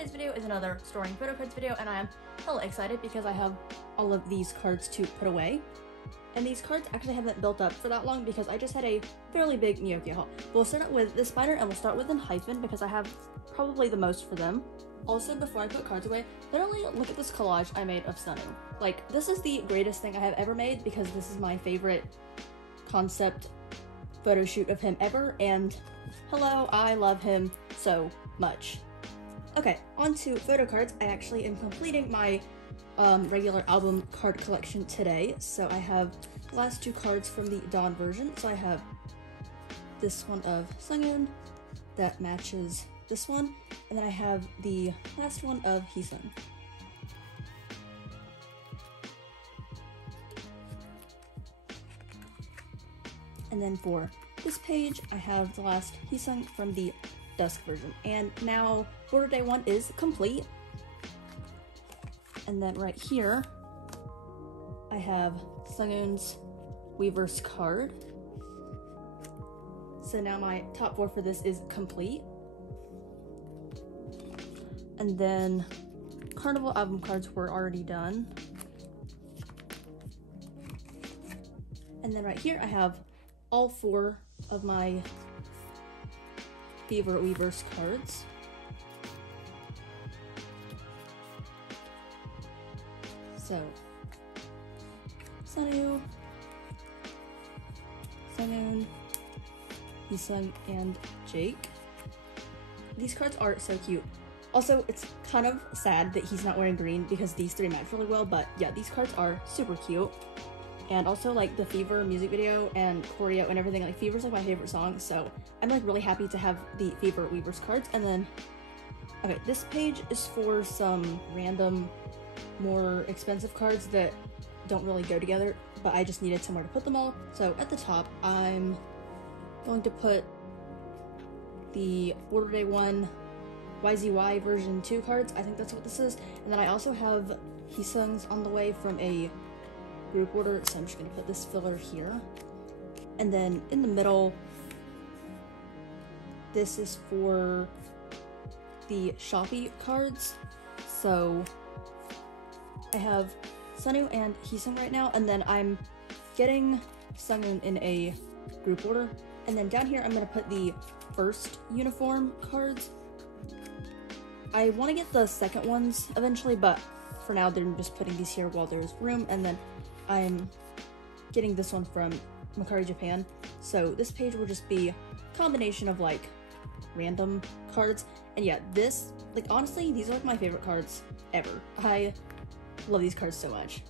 Today's video is another storing photo cards video, and I am hella excited because I have all of these cards to put away. And these cards actually haven't built up for that long because I just had a fairly big Nokia haul. We'll start out with this binder and we'll start with enhypen because I have probably the most for them. Also, before I put cards away, literally look at this collage I made of Stunning. Like, this is the greatest thing I have ever made because this is my favorite concept photo shoot of him ever, and hello, I love him so much. Okay, on to photo cards. I actually am completing my regular album card collection today. So I have the last two cards from the Dawn version. So I have this one of SOOOOON that matches this one, and then I have the last one of Heesung. And then for this page, I have the last Heesung from the Dusk version. And now Order Day 1 is complete. And then right here, I have SOOOOON's Weaver's card. So now my top 4 for this is complete. And then Carnival album cards were already done. And then right here I have all 4 of my Fever Weaver's cards. So, SOOOOON, Heesung, and Jake. These cards are so cute. Also, it's kind of sad that he's not wearing green because these 3 match really well, but yeah, these cards are super cute. And also, like, the Fever music video and choreo and everything, like, Fever's like my favorite song, so I'm like really happy to have the Fever Weaver's cards. And then, okay, this page is for some random, more expensive cards that don't really go together, but I just needed somewhere to put them all. So at the top, I'm going to put the Order Day 1 YZY version 2 cards. I think that's what this is. And then I also have Heesung's on the way from a group order, so I'm just gonna put this filler here. And then in the middle, this is for the Shopee cards. So I have Sunwoo and Heesung right now, and then I'm getting SOOOOON in a group order. And then down here, I'm gonna put the first uniform cards. I want to get the second ones eventually, but for now, they're just putting these here while there's room. And then I'm getting this one from Mercari Japan. So this page will just be a combination of like random cards. And yeah, this, like, honestly, these are like my favorite cards ever. I love these cards so much.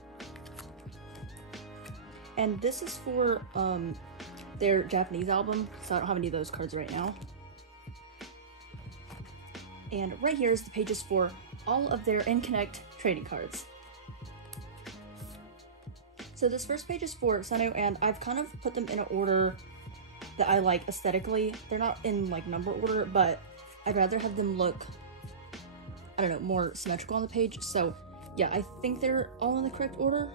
And this is for their Japanese album, so I don't have any of those cards right now. And right here is the pages for all of their Connect trading cards. So this first page is for SOOOOON, and I've kind of put them in an order that I like aesthetically. They're not in like number order, but I'd rather have them look, I don't know, more symmetrical on the page. So yeah, I think they're all in the correct order.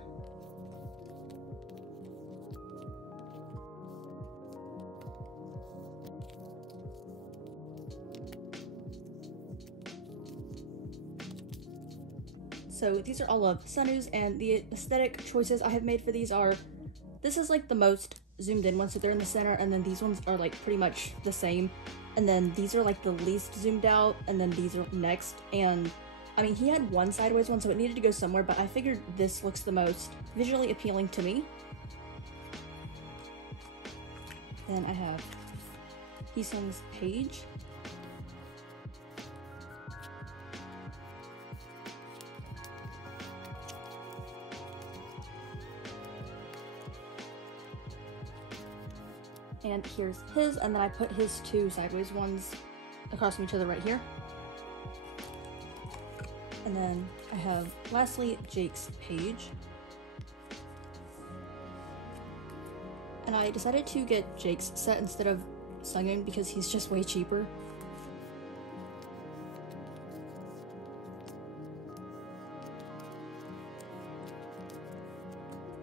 So these are all of SOOOOON's, and the aesthetic choices I have made for these are, this is like the most zoomed in one, so they're in the center, and then these ones are like pretty much the same, and then these are like the least zoomed out, and then these are next. And I mean, he had one sideways one, so it needed to go somewhere, but I figured this looks the most visually appealing to me. Then I have Heesung's page. And here's his, and then I put his 2 sideways ones across from each other right here. And then I have, lastly, Jake's page. And I decided to get Jake's set instead of SOOOOON because he's just way cheaper.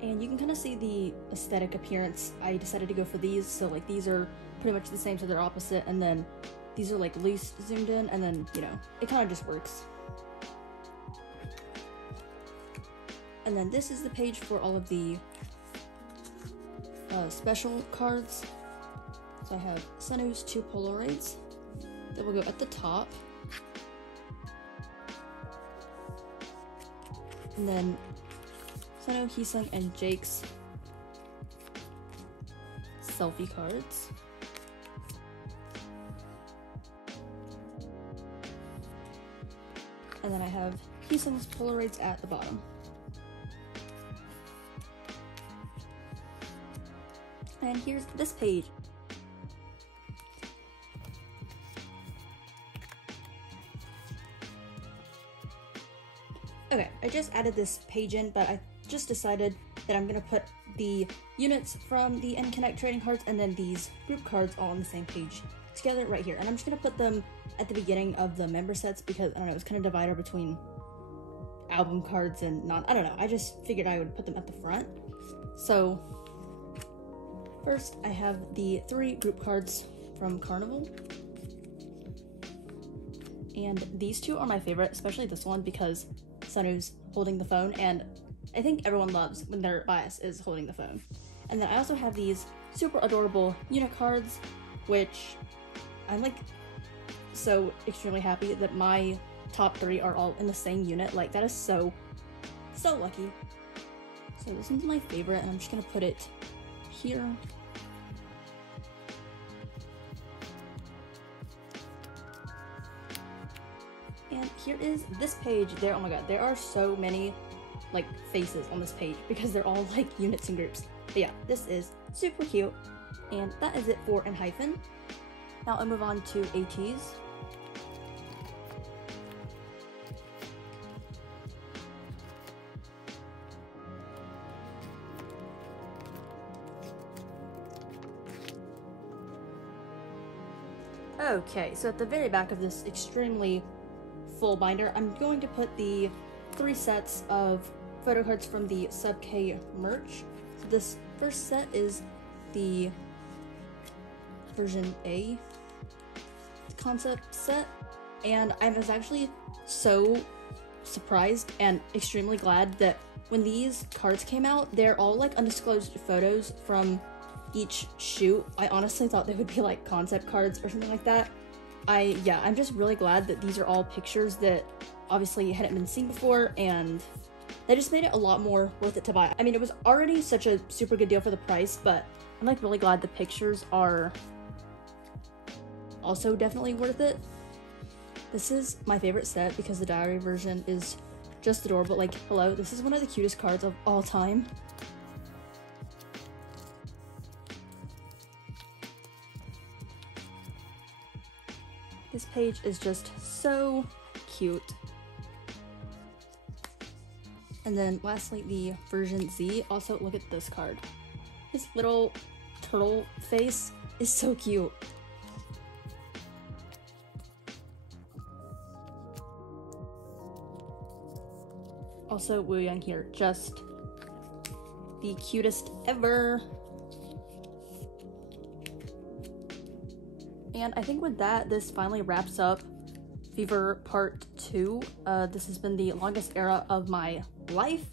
And you can kind of see the aesthetic appearance. I decided to go for these, so like these are pretty much the same, so they're opposite, and then these are like least zoomed in, and then, you know, it kind of just works. And then this is the page for all of the special cards. So I have Sunoo's 2 Polaroids that will go at the top. And then Sunoo, Heesung, and Jake's selfie cards. And then I have Heesung's Polaroids at the bottom. And here's this page. Okay, I just added this page in, but I just decided that I'm gonna put the units from the ENHA trading cards and then these group cards all on the same page together right here. And I'm just gonna put them at the beginning of the member sets because, I don't know, it's kind of divided between album cards and non, I don't know, I just figured I would put them at the front. So first I have the 3 group cards from Carnival. And these 2 are my favorite, especially this one because Sunoo's holding the phone, and I think everyone loves when their bias is holding the phone. And then I also have these super adorable unit cards, which I'm like so extremely happy that my top 3 are all in the same unit. Like, that is so lucky. So this one's my favorite, and I'm just gonna put it here. And here is this page. There, oh my god, there are so many like faces on this page because they're all like units and groups. But yeah, this is super cute. And that is it for enhypen. Now I move on to ateez. Okay, so at the very back of this extremely full binder, I'm going to put the 3 sets of photo cards from the Sub K merch. So this first set is the version A concept set, and I was actually so surprised and extremely glad that when these cards came out, they're all like undisclosed photos from each shoot. I honestly thought they would be like concept cards or something like that. I'm just really glad that these are all pictures that obviously hadn't been seen before, and they just made it a lot more worth it to buy. I mean, it was already such a super good deal for the price, but I'm like really glad the pictures are also definitely worth it. This is my favorite set because the diary version is just adorable. Like, hello, this is one of the cutest cards of all time. This page is just so cute. And then lastly, the version Z. Also, look at this card. His little turtle face is so cute. Also, Woo Young here, just the cutest ever. And I think with that, this finally wraps up Fever Part 2. This has been the longest era of my life,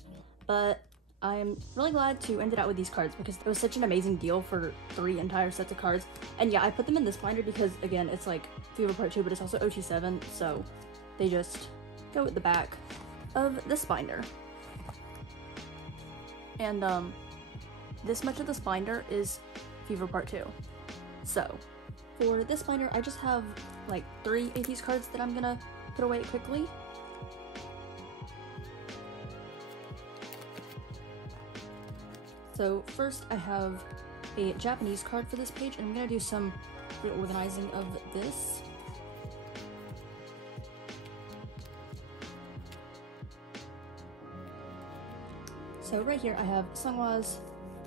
but I'm really glad to end it out with these cards because it was such an amazing deal for 3 entire sets of cards. And yeah, I put them in this binder because, again, it's like Fever Part 2, but it's also OT7, so they just go at the back of this binder. And this much of this binder is Fever Part 2. So for this binder, I just have like 3 ateez cards that I'm gonna put away quickly. So first I have a Japanese card for this page, and I'm gonna do some reorganizing of this. So right here I have Sunghwa's,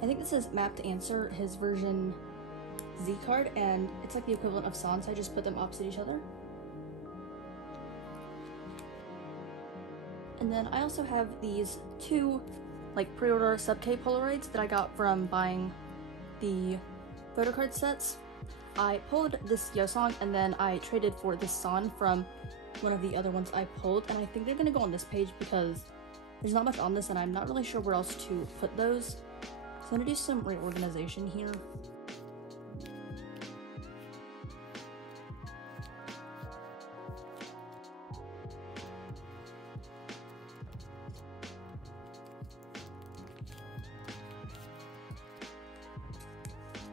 I think this is Map to Answer, his version Z card, and it's like the equivalent of San, so I just put them opposite each other. And then I also have these 2 like pre-order Sub K Polaroids that I got from buying the photo card sets. I pulled this Yosong and then I traded for this San from one of the other ones I pulled, and I think they're gonna go on this page because there's not much on this and I'm not really sure where else to put those. So I'm gonna do some reorganization here.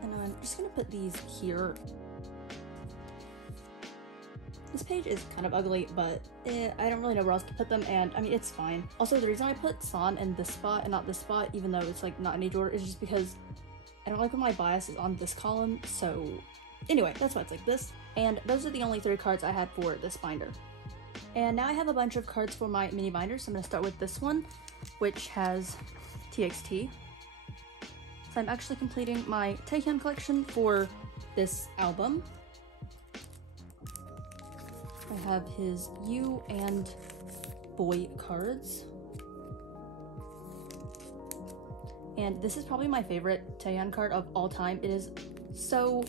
And I'm just gonna put these here. This page is kind of ugly, but I don't really know where else to put them, and I mean, it's fine. Also, the reason I put San in this spot and not this spot, even though it's like not in age order, is just because I don't like when my bias is on this column, so anyway, that's why it's like this. And those are the only 3 cards I had for this binder. And now I have a bunch of cards for my mini binder, so I'm going to start with this one, which has TXT. So I'm actually completing my Taehyun collection for this album. I have his U and Boy cards. And this is probably my favorite Taehyun card of all time. It is so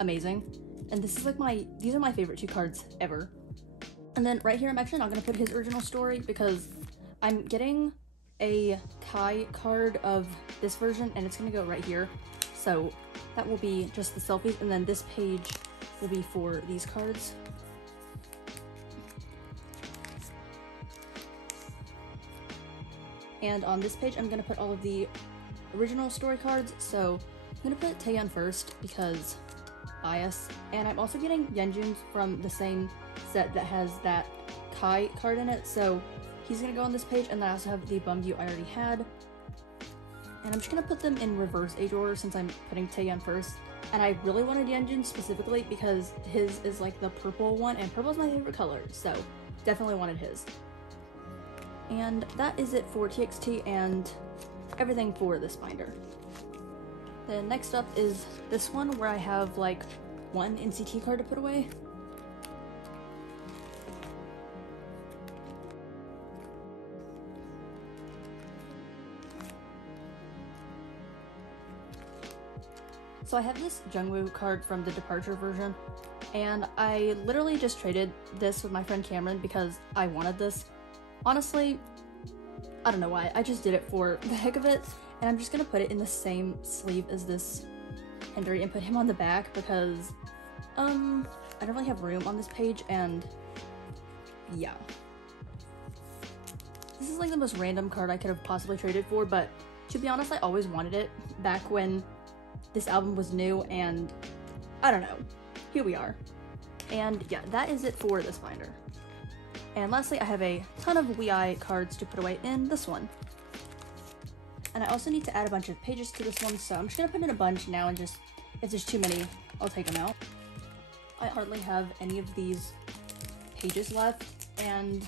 amazing. And this is like these are my favorite 2 cards ever. And then right here, I'm actually not going to put his original story because I'm getting a Kai card of this version and it's going to go right here. So that will be just the selfies, and then this page will be for these cards. And on this page, I'm going to put all of the original story cards. So I'm going to put Taehyun first because bias. And I'm also getting Yeonjun's from the same set that has that Kai card in it. So he's going to go on this page. And then I also have the Bumgyu I already had. And I'm just going to put them in reverse age order since I'm putting Taehyun first. And I really wanted Yeonjun specifically because his is like the purple one. And purple is my favorite color. So definitely wanted his. And that is it for TXT and everything for this binder. Then next up is this one where I have like 1 NCT card to put away. So I have this Jungwoo card from the Departure version, and I literally just traded this with my friend Cameron because I wanted this. Honestly, I don't know why, I just did it for the heck of it, and I'm just gonna put it in the same sleeve as this Henry and put him on the back because, I don't really have room on this page, and yeah. This is like the most random card I could have possibly traded for, but to be honest, I always wanted it back when this album was new, and I don't know, here we are. And yeah, that is it for this binder. And lastly, I have a ton of WeI cards to put away in this one. And I also need to add a bunch of pages to this one, so I'm just gonna put in a bunch now and just, if there's too many, I'll take them out. I hardly have any of these pages left, and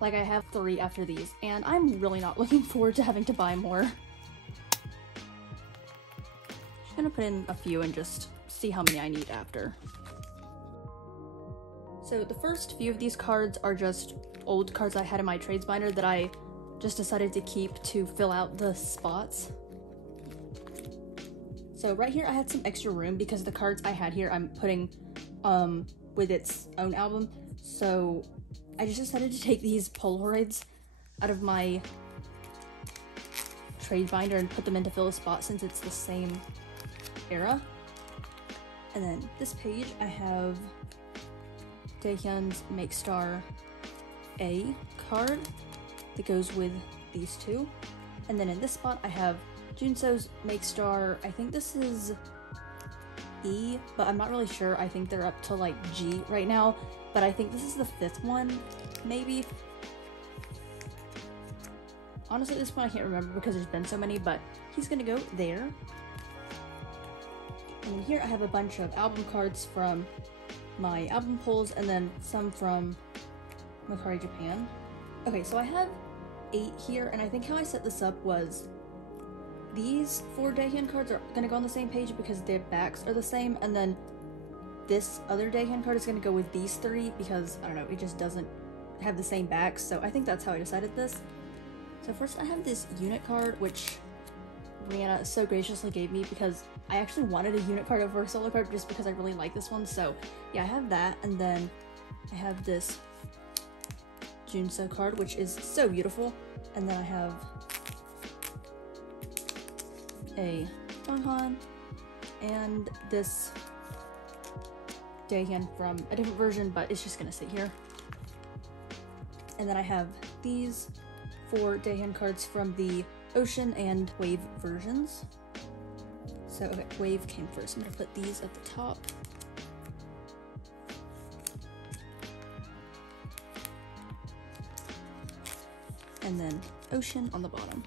like I have 3 after these, and I'm really not looking forward to having to buy more. Just gonna put in a few and just see how many I need after. So the first few of these cards are just old cards I had in my trades binder that I just decided to keep to fill out the spots. So right here I had some extra room because the cards I had here I'm putting with its own album. So I just decided to take these Polaroids out of my trade binder and put them in to fill a spot since it's the same era. And then this page I have Taehyun's Make Star A card that goes with these 2. And then in this spot I have Junso's Make Star, I think this is E, but I'm not really sure. I think they're up to like G right now, but I think this is the 5th one, maybe. Honestly, at this point I can't remember because there's been so many, but he's gonna go there. And then here I have a bunch of album cards from my album pulls, and then some from Makari Japan. Okay, so I have 8 here, and I think how I set this up was these 4 Taehyun cards are gonna go on the same page because their backs are the same, and then this other Taehyun card is gonna go with these 3 because, I don't know, it just doesn't have the same backs, so I think that's how I decided this. So first I have this unit card, which Rihanna so graciously gave me because I actually wanted a unit card over a solo card just because I really like this one. So yeah, I have that, and then I have this Junso card, which is so beautiful, and then I have a Donghan and this Daehyun from a different version, but it's just gonna sit here. And then I have these 4 Daehyun cards from the Ocean and Wave versions. So okay, Wave came first. I'm gonna put these at the top. And then Ocean on the bottom.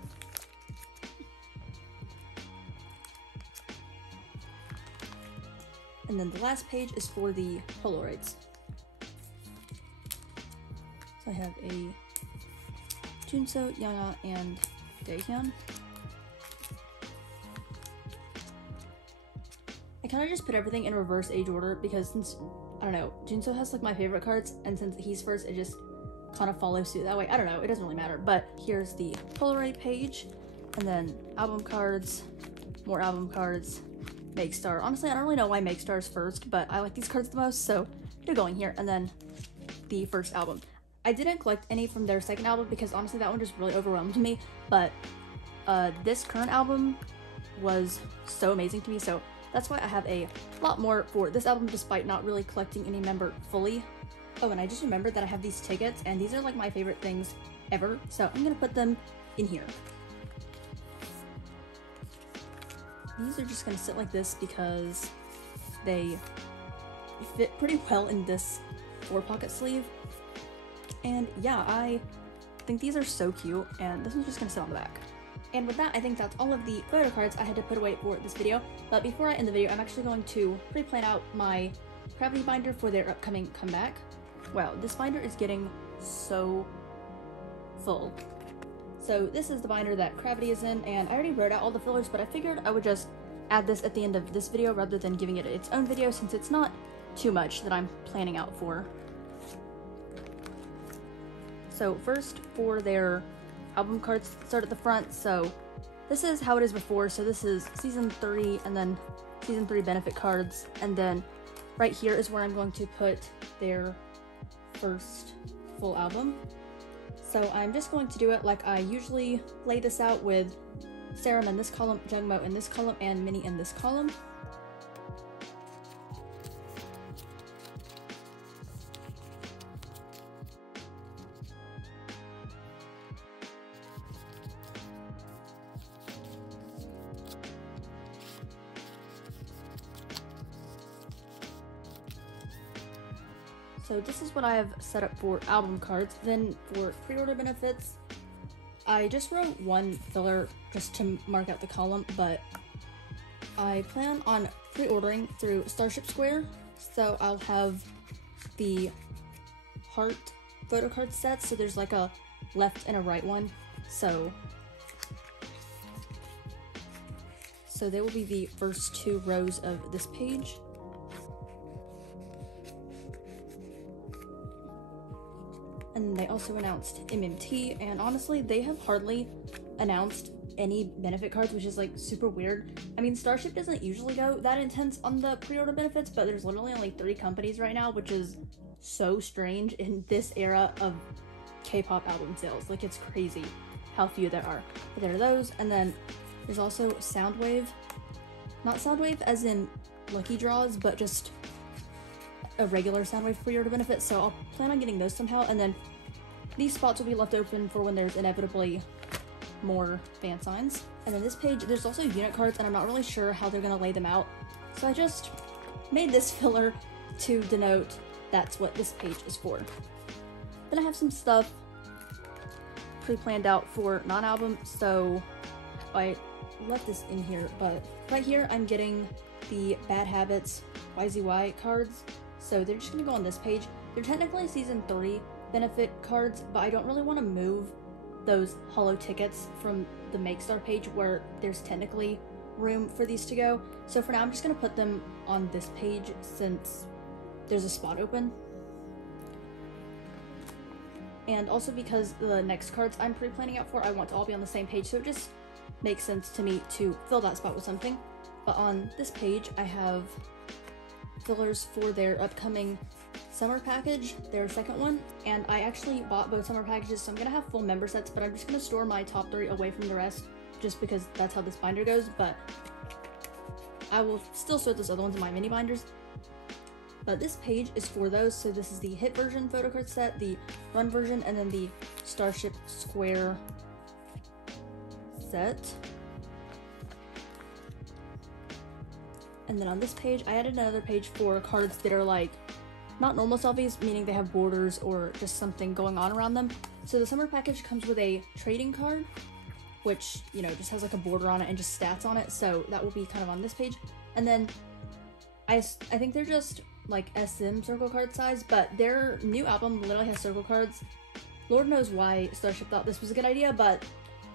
And then the last page is for the Polaroids. So I have a Junso, Yanga, and Daehyun. I kind of just put everything in reverse age order because since, I don't know, Junso has like my favorite cards, and since he's first, it just kind of follows suit that way. I don't know, it doesn't really matter. But here's the Polaroid page, and then album cards, more album cards, Make Star. Honestly, I don't really know why Make Star is first, but I like these cards the most, so they're going here. And then the first album. I didn't collect any from their second album because honestly that one just really overwhelmed me, but this current album was so amazing to me, so that's why I have a lot more for this album despite not really collecting any member fully. Oh, and I just remembered that I have these tickets, and these are like my favorite things ever, so I'm gonna put them in here. These are just gonna sit like this because they fit pretty well in this 4-pocket sleeve. And yeah, I think these are so cute, and this one's just gonna sit on the back. And with that, I think that's all of the photo cards I had to put away for this video. But before I end the video, I'm actually going to pre-plan out my CRAVITY binder for their upcoming comeback. Wow, this binder is getting so full. So this is the binder that CRAVITY is in, and I already wrote out all the fillers, but I figured I would just add this at the end of this video rather than giving it its own video, since it's not too much that I'm planning out for. So first, for their album cards, start at the front. So this is how it is before. So this is season 3 and then season 3 benefit cards. And then right here is where I'm going to put their first full album. So I'm just going to do it like I usually lay this out, with Serum in this column, Jungmo in this column, and Minnie in this column. So this is what I have set up for album cards. Then for pre-order benefits, I just wrote one filler just to mark out the column, but I plan on pre-ordering through Starship Square. So I'll have the heart photo card sets. So there's like a left and a right one. So they will be the first 2 rows of this page. And they also announced MMT, and honestly, they have hardly announced any benefit cards, which is like super weird. I mean, Starship doesn't usually go that intense on the pre-order benefits, but there's literally only 3 companies right now, which is so strange in this era of K-pop album sales. Like, it's crazy how few there are. But there are those, and then there's also Soundwave. Not Soundwave as in lucky draws, but just a regular Soundwave pre-order benefit, so I'll plan on getting those somehow. And then these spots will be left open for when there's inevitably more fan signs. And then this page, there's also unit cards, and I'm not really sure how they're gonna lay them out, so I just made this filler to denote that's what this page is for. Then I have some stuff pre-planned out for non-album, so I left this in here, but right here I'm getting the Bad Habits YZY cards. So they're just gonna go on this page. They're technically season 3 benefit cards, but I don't really want to move those holo tickets from the Make Star page where there's technically room for these to go. So for now, I'm just gonna put them on this page since there's a spot open. And also because the next cards I'm pre-planning out for, I want to all be on the same page, so it just makes sense to me to fill that spot with something. But on this page, I have fillers for their upcoming summer package, their second one, and I actually bought both summer packages, so I'm gonna have full member sets, but I'm just gonna store my top 3 away from the rest, just because that's how this binder goes, but I will still sort those other ones in my mini binders. But this page is for those, so this is the hit version photo card set, the run version, and then the Starship Square set. And then on this page, I added another page for cards that are like, not normal selfies, meaning they have borders or just something going on around them. So the summer package comes with a trading card, which, you know, just has like a border on it and just stats on it, so that will be kind of on this page. And then I think they're just like SM circle card size, but their new album literally has circle cards. Lord knows why Starship thought this was a good idea, but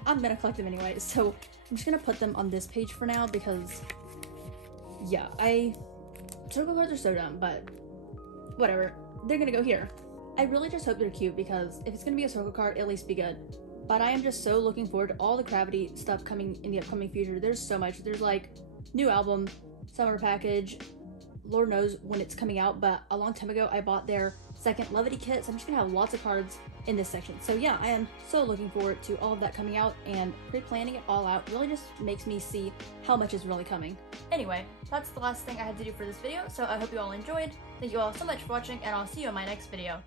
I'm gonna collect them anyway, so I'm just gonna put them on this page for now because, yeah, circle cards are so dumb, but whatever, they're gonna go here. I really just hope they're cute because if it's gonna be a circle card, at least be good. But I am just so looking forward to all the CRAVITY stuff coming in the upcoming future. There's so much. There's like new album, summer package, Lord knows when it's coming out, but a long time ago I bought their second Levity kit, so I'm just gonna have lots of cards in this section. So yeah, I am so looking forward to all of that coming out, and pre-planning it all out really just makes me see how much is really coming. Anyway, that's the last thing I had to do for this video, so I hope you all enjoyed. Thank you all so much for watching, and I'll see you in my next video.